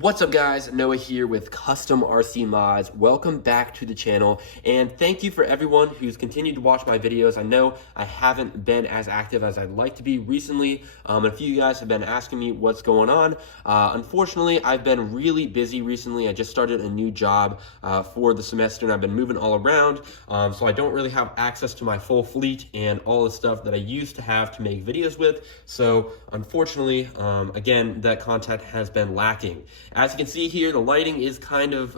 What's up guys, Noah here with CustomRCMods. Welcome back to the channel and thank you for everyone who's continued to watch my videos. I know I haven't been as active as I'd like to be recently. A few of you guys have been asking me what's going on. Unfortunately, I've been really busy recently. I just started a new job for the semester and I've been moving all around. So I don't really have access to my full fleet and all the stuff that I used to have to make videos with. So unfortunately, again, that content has been lacking. As you can see here, the lighting is kind of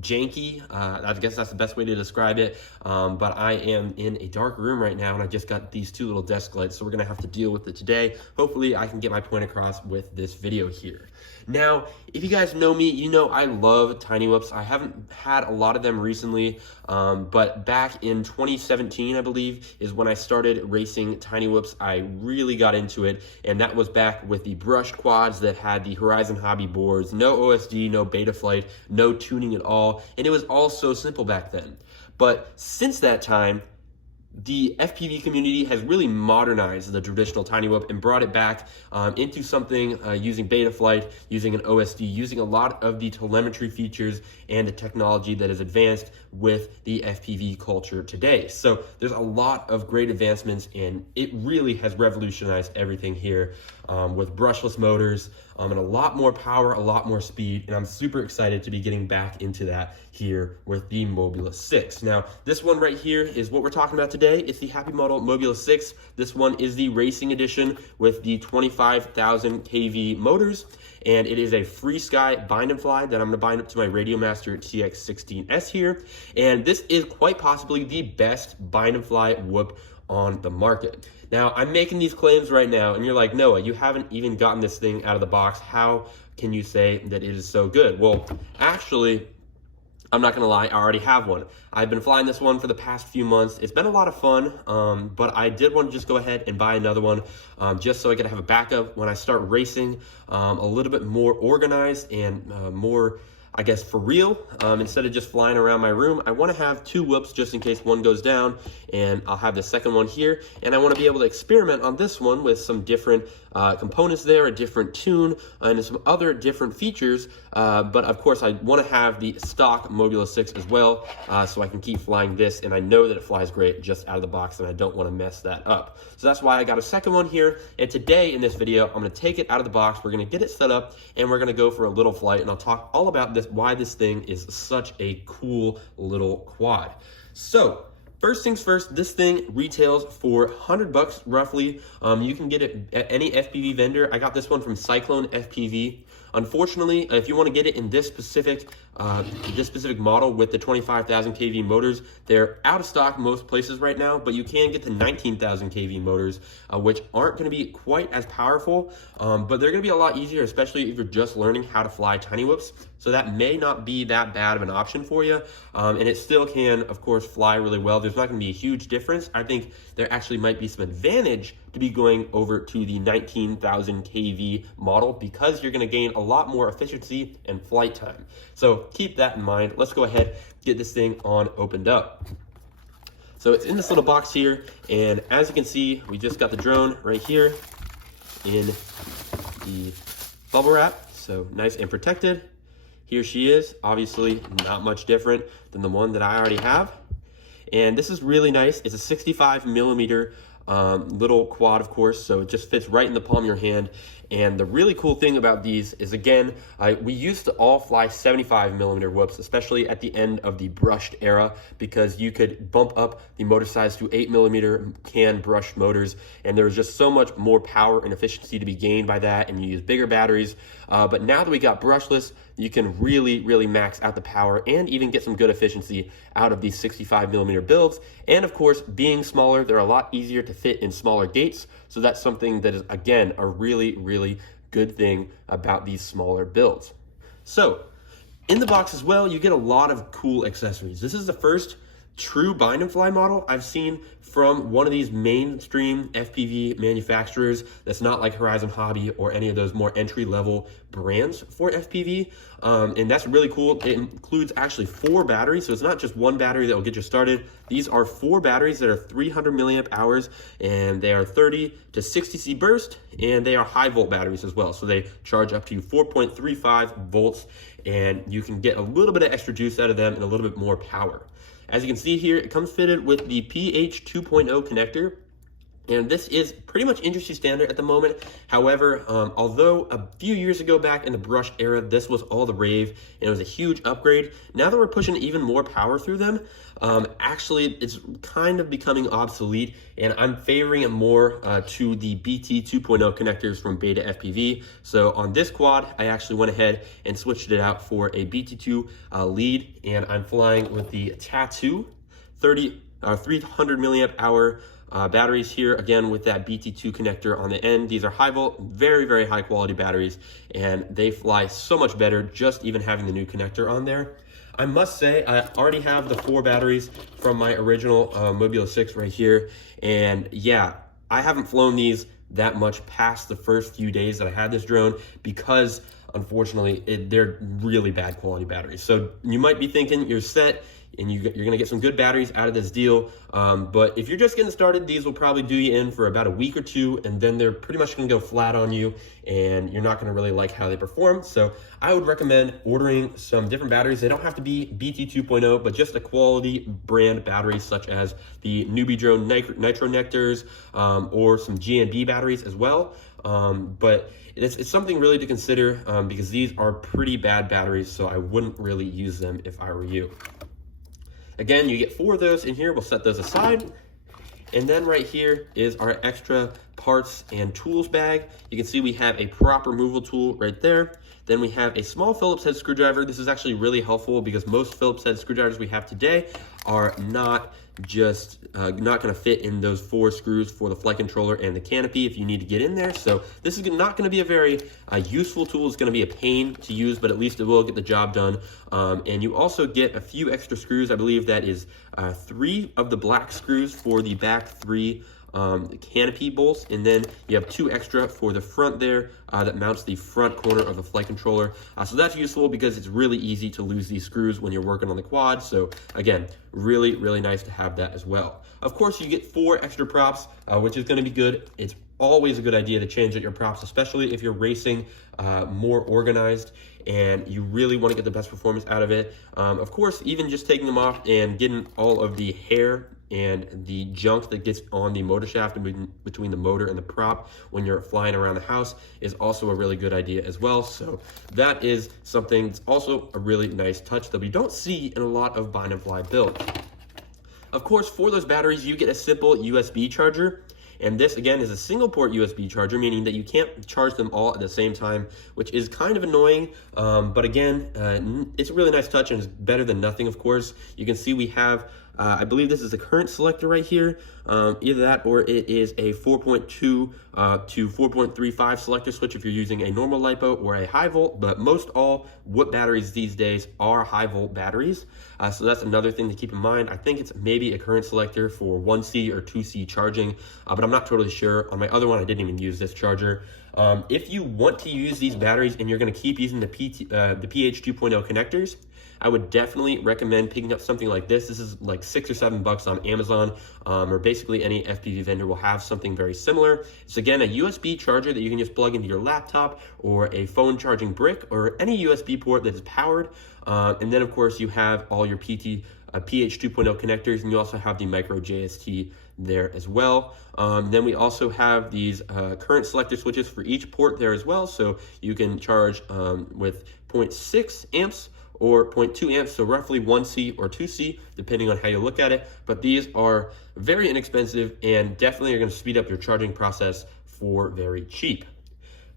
janky. I guess that's the best way to describe it. But I am in a dark room right now and I just got these two little desk lights, so we're gonna have to deal with it today. Hopefully I can get my point across with this video here. Now, if you guys know me, you know I love tiny whoops. I haven't had a lot of them recently, but back in 2017, I believe, is when I started racing tiny whoops. I really got into it, and that was back with the brushed quads that had the Horizon Hobby boards, no OSD, no Betaflight, no tuning at all, and it was all so simple back then. But since that time, the FPV community has really modernized the traditional tiny whoop and brought it back into something using Betaflight, using an OSD, using a lot of the telemetry features and the technology that is advanced with the FPV culture today. So there's a lot of great advancements and it really has revolutionized everything here with brushless motors and a lot more power, a lot more speed, and I'm super excited to be getting back into that here with the Mobula 6. Now, this one right here is what we're talking about today. It's the HappyModel Mobula 6. This one is the racing edition with the 25,000 kV motors, and it is a FreeSky bind and fly that I'm gonna bind up to my Radiomaster TX16S here. And this is quite possibly the best bind and fly whoop on the market. Now, I'm making these claims right now, and you're like, Noah, you haven't even gotten this thing out of the box. How can you say that it is so good? Well, actually, I'm not gonna lie, I already have one. I've been flying this one for the past few months. It's been a lot of fun, but I did want to just go ahead and buy another one just so I could have a backup when I start racing, a little bit more organized and more, I guess, for real. Instead of just flying around my room, I want to have two whoops just in case one goes down, and I'll have the second one here. And I want to be able to experiment on this one with some different components there, a different tune, and some other different features. But of course, I want to have the stock Mobula 6 as well, so I can keep flying this. And I know that it flies great just out of the box, and I don't want to mess that up. So that's why I got a second one here. And today in this video, I'm going to take it out of the box. We're going to get it set up, and we're going to go for a little flight. And I'll talk all about this, why this thing is such a cool little quad. So first things first, this thing retails for 100 bucks roughly. You can get it at any FPV vendor. I got this one from Cyclone FPV. Unfortunately, if you want to get it in this specific model with the 25,000 kV motors, they're out of stock most places right now, but you can get the 19,000 kV motors, which aren't going to be quite as powerful, but they're going to be a lot easier, especially if you're just learning how to fly tiny whoops. So that may not be that bad of an option for you, and it still can, of course, fly really well. There's not going to be a huge difference. I think there actually might be some advantage to be going over to the 19,000 kV model because you're going to gain a lot more efficiency and flight time. So keep that in mind. Let's go ahead, get this thing on opened up. So it's in this little box here, and as you can see, we just got the drone right here in the bubble wrap, so nice and protected. Here she is, obviously not much different than the one that I already have. And this is really nice. It's a 65 millimeter little quad, of course, so it just fits right in the palm of your hand. And the really cool thing about these is, again, we used to all fly 75 millimeter whoops, especially at the end of the brushed era, because you could bump up the motor size to 8 millimeter can brushed motors, and there was just so much more power and efficiency to be gained by that, and you use bigger batteries. But now that we got brushless, you can really max out the power and even get some good efficiency out of these 65 millimeter builds. And of course, being smaller, they're a lot easier to fit in smaller gates. So that's something that is, again, a really good thing about these smaller builds. So in the box as well, you get a lot of cool accessories. This is the first true bind and fly model I've seen from one of these mainstream FPV manufacturers that's not like Horizon Hobby or any of those more entry-level brands for FPV. And that's really cool. It includes actually 4 batteries, so it's not just one battery that will get you started. These are 4 batteries that are 300 milliamp hours, and they are 30 to 60 C burst, and they are high volt batteries as well. So they charge up to 4.35 volts, and you can get a little bit of extra juice out of them and a little bit more power. As you can see here, it comes fitted with the PH 2.0 connector, and this is pretty much industry standard at the moment. However, although a few years ago back in the brush era, this was all the rave and it was a huge upgrade, now that we're pushing even more power through them, actually it's kind of becoming obsolete, and I'm favoring it more to the BT 2.0 connectors from Beta FPV. So on this quad, I actually went ahead and switched it out for a BT2 lead, and I'm flying with the Tattoo 300 milliamp hour batteries here, again with that BT2 connector on the end. These are high volt, very, very high quality batteries, and they fly so much better just even having the new connector on there. I must say, I already have the 4 batteries from my original Mobula 6 right here, and yeah, I haven't flown these that much past the first few days that I had this drone because unfortunately they're really bad quality batteries. So you might be thinking you're set and you're gonna get some good batteries out of this deal. But if you're just getting started, these will probably do you in for about a week or 2, and then they're pretty much gonna go flat on you, and you're not gonna really like how they perform. So I would recommend ordering some different batteries. They don't have to be BT 2.0, but just a quality brand battery, such as the Newbie Drone Nitro Nectars, or some GNB batteries as well. But it's something really to consider, because these are pretty bad batteries, so I wouldn't really use them if I were you. Again, you get 4 of those in here. We'll set those aside. And then right here is our extra parts and tools bag. You can see we have a prop removal tool right there. Then we have a small Phillips head screwdriver. This is actually really helpful because most Phillips head screwdrivers we have today are not just not going to fit in those 4 screws for the flight controller and the canopy if you need to get in there. So this is not going to be a very useful tool. It's going to be a pain to use, but at least it will get the job done. And you also get a few extra screws. I believe that is 3 of the black screws for the back 3 canopy bolts, and then you have 2 extra for the front there that mounts the front corner of the flight controller. So that's useful because it's really easy to lose these screws when you're working on the quad. So again, really, really nice to have that as well. Of course, you get 4 extra props, which is going to be good. It's always a good idea to change out your props, especially if you're racing more organized and you really want to get the best performance out of it. Of course, even just taking them off and getting all of the hair and the junk that gets on the motor shaft and between the motor and the prop when you're flying around the house is also a really good idea as well. So that is something that's also a really nice touch that we don't see in a lot of bind and fly builds. Of course, for those batteries, you get a simple USB charger. And this, again, is a single port USB charger, meaning that you can't charge them all at the same time, which is kind of annoying. But again, it's a really nice touch and it's better than nothing, of course. You can see we have, I believe this is a current selector right here. Either that or it is a 4.2 to 4.35 selector switch if you're using a normal LiPo or a high volt, but most all WHOOP batteries these days are high volt batteries. So that's another thing to keep in mind. I think it's maybe a current selector for 1C or 2C charging, but I'm not totally sure. On my other one, I didn't even use this charger. If you want to use these batteries and you're going to keep using the PH 2.0 connectors, I would definitely recommend picking up something like this. This is like $6 or $7 on Amazon, or basically any FPV vendor will have something very similar. It's again a USB charger that you can just plug into your laptop or a phone charging brick or any USB port that is powered. And then of course you have all your PH 2.0 connectors, and you also have the micro JST there as well. Then we also have these current selector switches for each port there as well, so you can charge with 0.6 amps or 0.2 amps, so roughly 1C or 2C, depending on how you look at it. But these are very inexpensive and definitely are going to speed up your charging process for very cheap.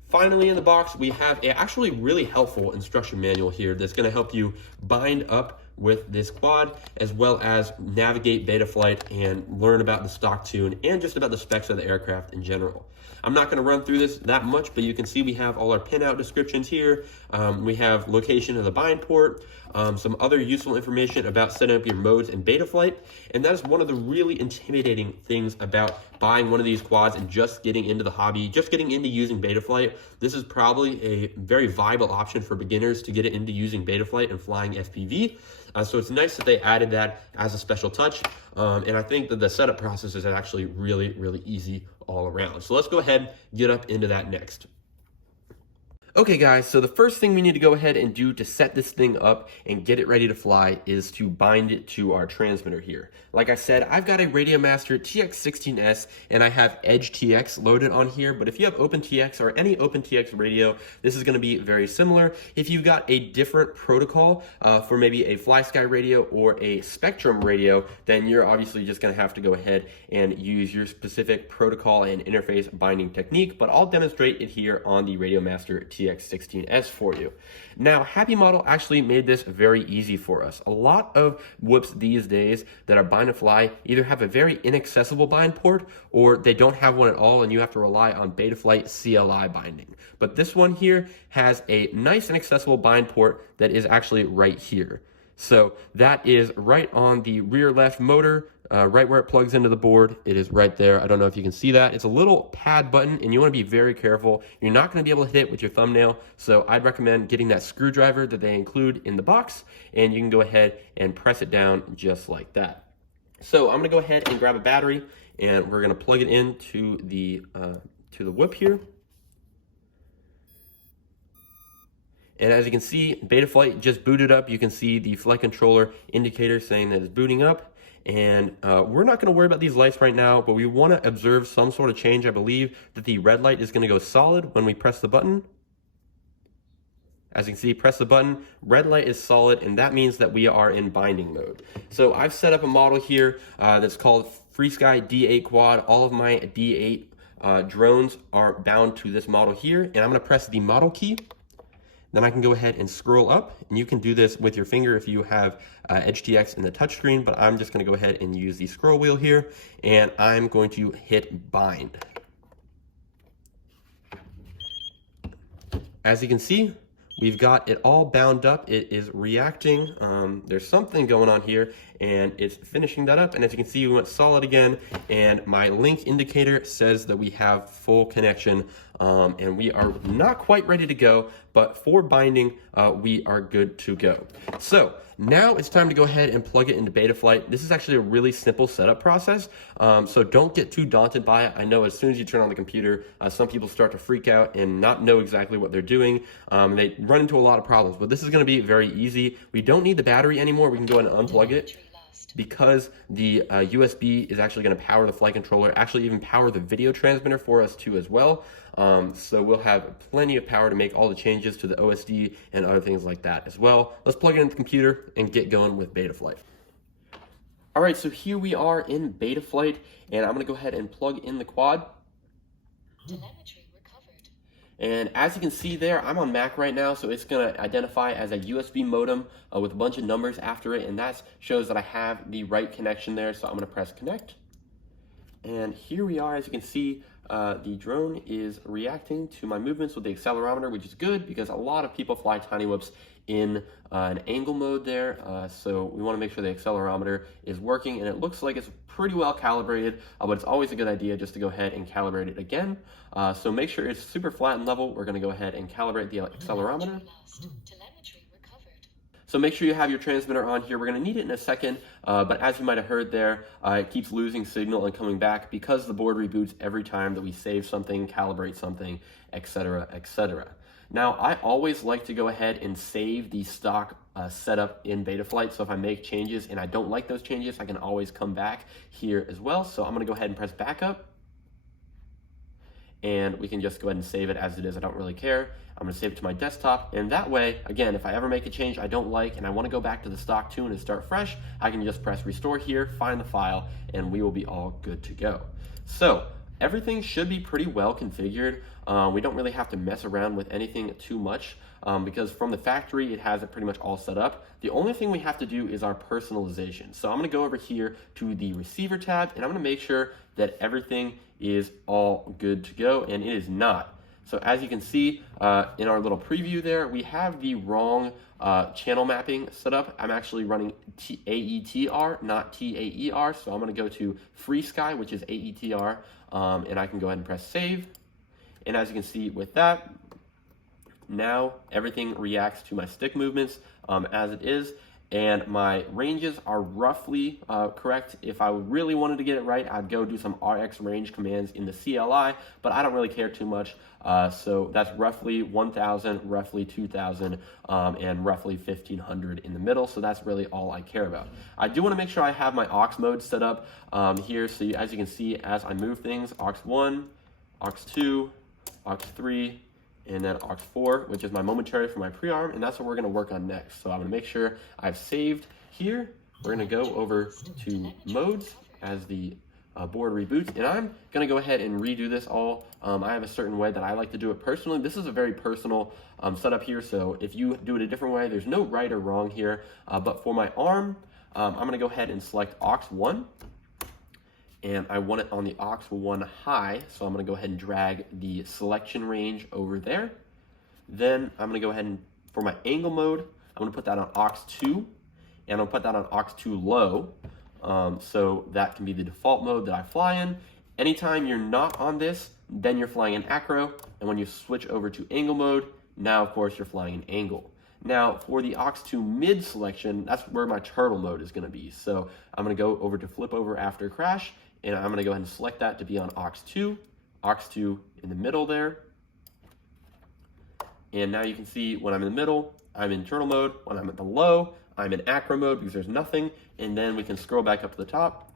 Finally, in the box, we have a actually really helpful instruction manual here that's going to help you bind up with this quad, as well as navigate Betaflight and learn about the stock tune and just about the specs of the aircraft in general. I'm not going to run through this that much, but you can see we have all our pinout descriptions here. We have location of the bind port. some other useful information about setting up your modes in Betaflight, and that is one of the really intimidating things about buying one of these quads and just getting into the hobby, just getting into using Betaflight. This is probably a very viable option for beginners to get into using Betaflight and flying FPV. So it's nice that they added that as a special touch, and I think that the setup process is actually really, really easy all around. So let's go ahead and get up into that next. Okay guys, so the first thing we need to go ahead and do to set this thing up and get it ready to fly is to bind it to our transmitter here. Like I said, I've got a Radiomaster TX16S and I have Edge TX loaded on here, but if you have OpenTX or any OpenTX radio, this is going to be very similar. If you've got a different protocol for maybe a FlySky radio or a Spectrum radio, then you're obviously just going to have to go ahead and use your specific protocol and interface binding technique, but I'll demonstrate it here on the Radiomaster TX16S for you. Now, HappyModel actually made this very easy for us. A lot of whoops these days that are bind and fly either have a very inaccessible bind port or they don't have one at all and you have to rely on Betaflight CLI binding. But this one here has a nice and accessible bind port that is actually right here. So that is right on the rear left motor, right where it plugs into the board. It is right there. I don't know if you can see that. It's a little pad button and you want to be very careful. You're not going to be able to hit it with your thumbnail. So I'd recommend getting that screwdriver that they include in the box and you can go ahead and press it down just like that. So I'm going to go ahead and grab a battery and we're going to plug it into the whip here. And as you can see, Betaflight just booted up. You can see the flight controller indicator saying that it's booting up. And we're not going to worry about these lights right now, but we want to observe some sort of change. I believe that the red light is going to go solid when we press the button. As you can see, press the button, red light is solid, and that means that we are in binding mode. So I've set up a model here that's called FreeSky D8 Quad. All of my D8 drones are bound to this model here, and I'm going to press the model key. Then I can go ahead and scroll up, and you can do this with your finger if you have Edge TX in the touchscreen, but I'm just going to go ahead and use the scroll wheel here, and I'm going to hit bind. As you can see, we've got it all bound up. It is reacting. There's something going on here, and it's finishing that up. And as you can see, we went solid again, and my link indicator says that we have full connection, and we are not quite ready to go, but for binding, we are good to go. So now it's time to go ahead and plug it into Betaflight. This is actually a really simple setup process, so don't get too daunted by it. I know as soon as you turn on the computer, some people start to freak out and not know exactly what they're doing. They run into a lot of problems, but this is going to be very easy. We don't need the battery anymore. We can go ahead and unplug it because the USB is actually going to power the flight controller, actually even power the video transmitter for us too as well. So we'll have plenty of power to make all the changes to the OSD and other things like that as well. Let's plug it into the computer and get going with Betaflight. All right, so here we are in Betaflight, and I'm going to go ahead and plug in the quad. Telemetry recovered. And as you can see there, I'm on Mac right now, so it's going to identify as a USB modem with a bunch of numbers after it, and that shows that I have the right connection there. So I'm going to press connect. And here we are. As you can see, the drone is reacting to my movements with the accelerometer, which is good because a lot of people fly tiny whoops in an angle mode there. So we want to make sure the accelerometer is working, and it looks like it's pretty well calibrated, but it's always a good idea just to go ahead and calibrate it again. So make sure it's super flat and level. We're going to go ahead and calibrate the accelerometer. So make sure you have your transmitter on here. We're going to need it in a second, but as you might have heard there, it keeps losing signal and coming back because the board reboots every time that we save something, calibrate something, etc., etc. Now, I always like to go ahead and save the stock setup in Betaflight, so if I make changes and I don't like those changes, I can always come back here as well. So I'm going to go ahead and press backup, and we can just go ahead and save it as it is. I don't really care. I'm going to save it to my desktop, and that way, again, if I ever make a change I don't like and I want to go back to the stock tune and start fresh, I can just press restore here, find the file, and we will be all good to go. So everything should be pretty well configured. We don't really have to mess around with anything too much because from the factory it has it pretty much all set up. The only thing we have to do is our personalization. So I'm going to go over here to the receiver tab, and I'm going to make sure that everything is all good to go, and it is not. So as you can see in our little preview there, we have the wrong channel mapping set up. I'm actually running AETR, not TAER, so I'm going to go to Free Sky, which is AETR, and I can go ahead and press save. And as you can see with that, now everything reacts to my stick movements as it is, and my ranges are roughly correct. If I really wanted to get it right, I'd go do some RX range commands in the CLI, but I don't really care too much. So that's roughly 1,000, roughly 2,000, and roughly 1,500 in the middle. So that's really all I care about. I do want to make sure I have my aux mode set up here. So as you can see, as I move things, aux 1, aux 2, aux 3, and then aux 4, which is my momentary for my pre-arm, and that's what we're going to work on next. So I'm going to make sure I've saved here. We're going to go over to modes as the board reboots, and I'm going to go ahead and redo this all. I have a certain way that I like to do it personally. This is a very personal setup here, so if you do it a different way, there's no right or wrong here. But for my arm, I'm going to go ahead and select aux 1. And I want it on the aux 1 high, so I'm going to go ahead and drag the selection range over there. Then I'm going to go ahead and, for my angle mode, I'm going to put that on aux 2, and I'll put that on aux 2 low, so that can be the default mode that I fly in. Anytime you're not on this, then you're flying in acro, and when you switch over to angle mode, now of course you're flying in angle. Now for the aux 2 mid selection, that's where my turtle mode is going to be. So I'm going to go over to flip over after crash, and I'm going to go ahead and select that to be on aux 2 in the middle there. And now you can see when I'm in the middle, I'm in turtle mode. When I'm at the low, I'm in acro mode because there's nothing. And then we can scroll back up to the top.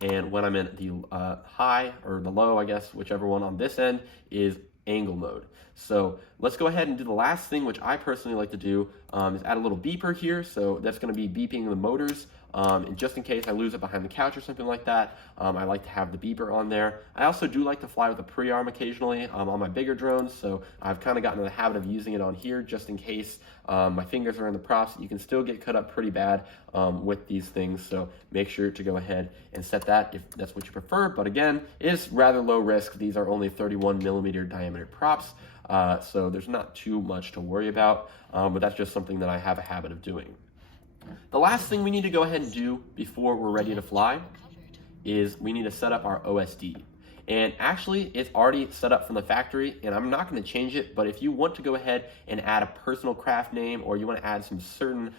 And when I'm in the high or the low, I guess, whichever one on this end is angle mode. So let's go ahead and do the last thing, which I personally like to do, is add a little beeper here. So that's going to be beeping the motors. And just in case I lose it behind the couch or something like that, I like to have the beeper on there. I also do like to fly with a pre-arm occasionally on my bigger drones, so I've kind of gotten in the habit of using it on here just in case my fingers are in the props. You can still get cut up pretty bad with these things, so make sure to go ahead and set that if that's what you prefer. But again, it is rather low risk. These are only 31mm diameter props, so there's not too much to worry about, but that's just something that I have a habit of doing. The last thing we need to go ahead and do before we're ready to fly is we need to set up our OSD. And actually, it's already set up from the factory, and I'm not going to change it, but if you want to go ahead and add a personal craft name, or you want to add some certain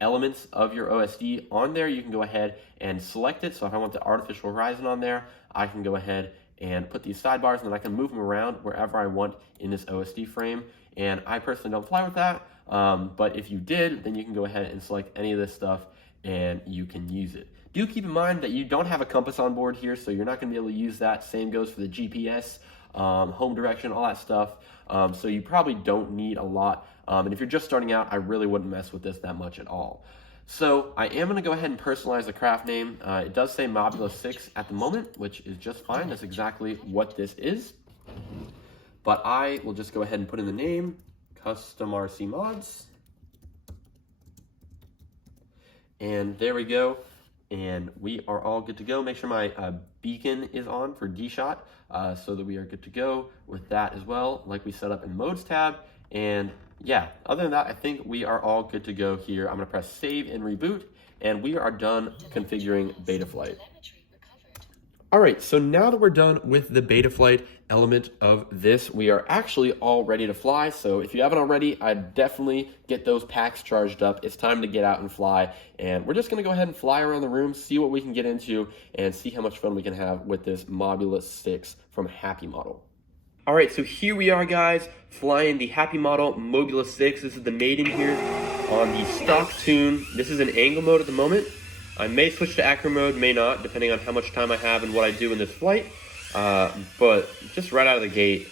elements of your OSD on there, you can go ahead and select it. So if I want the artificial horizon on there, I can go ahead and put these sidebars, and then I can move them around wherever I want in this OSD frame. And I personally don't fly with that. But if you did, then you can go ahead and select any of this stuff and you can use it. Do keep in mind that you don't have a compass on board here, so you're not going to be able to use that. Same goes for the GPS, home direction, all that stuff. So you probably don't need a lot. And if you're just starting out, I really wouldn't mess with this that much at all. So I am going to go ahead and personalize the craft name. It does say Mobula 6 at the moment, which is just fine. That's exactly what this is. But I will just go ahead and put in the name, CustomRCMods. And there we go. And we are all good to go. Make sure my beacon is on for D-Shot so that we are good to go with that as well, like we set up in the Modes tab. And yeah, other than that, I think we are all good to go here. I'm going to press save and reboot, and we are done configuring Betaflight. All right, so now that we're done with the Betaflight element of this, we are actually all ready to fly. So if you haven't already, I'd definitely get those packs charged up. It's time to get out and fly. And we're just gonna go ahead and fly around the room, see what we can get into, and see how much fun we can have with this Mobula 6 from HappyModel. All right, so here we are, guys, flying the HappyModel Mobula 6. This is the Maiden here on the stock tune. This is in angle mode at the moment. I may switch to acro mode, may not, depending on how much time I have and what I do in this flight. But just right out of the gate,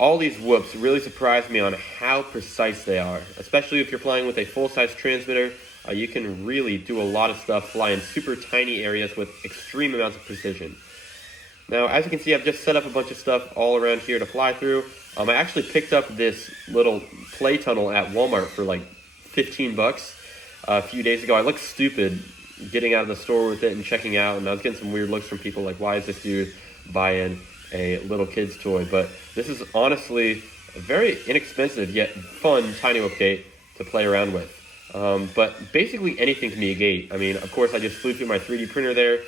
all these whoops really surprised me on how precise they are. Especially if you're flying with a full-size transmitter, you can really do a lot of stuff, fly in super tiny areas with extreme amounts of precision. Now, as you can see, I've just set up a bunch of stuff all around here to fly through. I actually picked up this little play tunnel at Walmart for like 15 bucks a few days ago. I looked stupid getting out of the store with it and checking out, and I was getting some weird looks from people like, why is this dude buying a little kid's toy? But this is honestly a very inexpensive yet fun tiny update to play around with. But basically anything can be a gate. I mean, of course, I just flew through my 3D printer there,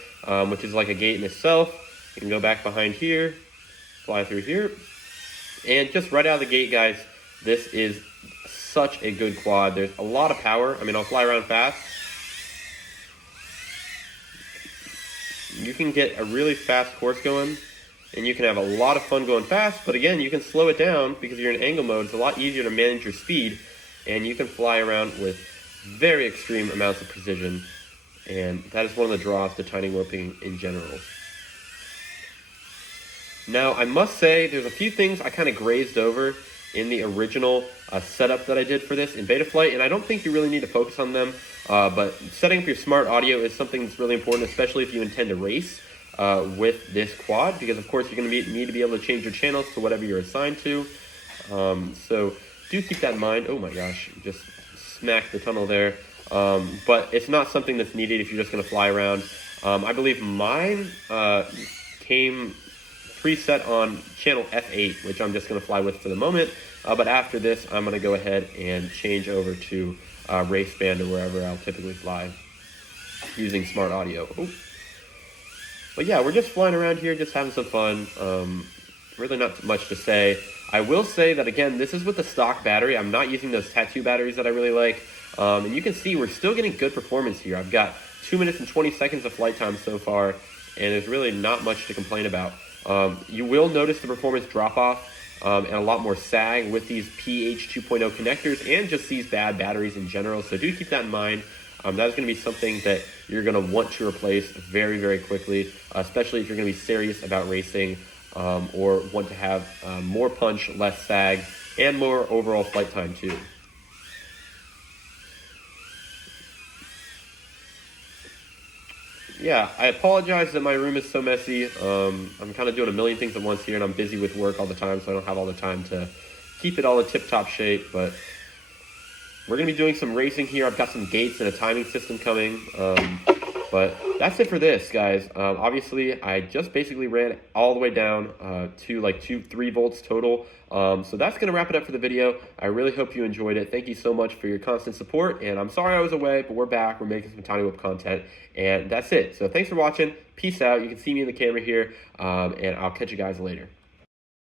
which is like a gate in itself. You can go back behind here, fly through here. And just right out of the gate, guys, this is such a good quad. There's a lot of power. I mean, I'll fly around fast. You can get a really fast course going, and you can have a lot of fun going fast, but again, you can slow it down because you're in angle mode. It's a lot easier to manage your speed, and you can fly around with very extreme amounts of precision, and that is one of the draws to tiny warping in general. Now, I must say, there's a few things I kind of grazed over in the original setup that I did for this in Betaflight, and I don't think you really need to focus on them, but setting up your smart audio is something that's really important, especially if you intend to race with this quad, because of course you're going to need to be able to change your channels to whatever you're assigned to. So do keep that in mind. Oh my gosh, just smacked the tunnel there. But it's not something that's needed if you're just going to fly around. I believe mine came preset on channel F8, which I'm just going to fly with for the moment. But after this, I'm going to go ahead and change over to race band or wherever I'll typically fly using smart audio. Oh. But yeah, we're just flying around here, just having some fun. Really not much to say. I will say that, again, this is with the stock battery. I'm not using those tattoo batteries that I really like. And you can see we're still getting good performance here. I've got 2 minutes and 20 seconds of flight time so far, and there's really not much to complain about. You will notice the performance drop off and a lot more sag with these PH 2.0 connectors and just these bad batteries in general. So do keep that in mind. That is going to be something that you're going to want to replace very, very quickly, especially if you're going to be serious about racing or want to have more punch, less sag, and more overall flight time too. Yeah, I apologize that my room is so messy. I'm kind of doing a million things at once here, and I'm busy with work all the time, so I don't have all the time to keep it all in tip-top shape, but we're going to be doing some racing here. I've got some gates and a timing system coming, but that's it for this, guys. Obviously, I just basically ran all the way down to like 3 volts total. So that's going to wrap it up for the video. I really hope you enjoyed it. Thank you so much for your constant support, and I'm sorry I was away, but we're back. We're making some tiny whip content, and that's it. So thanks for watching. Peace out. You can see me in the camera here, and I'll catch you guys later.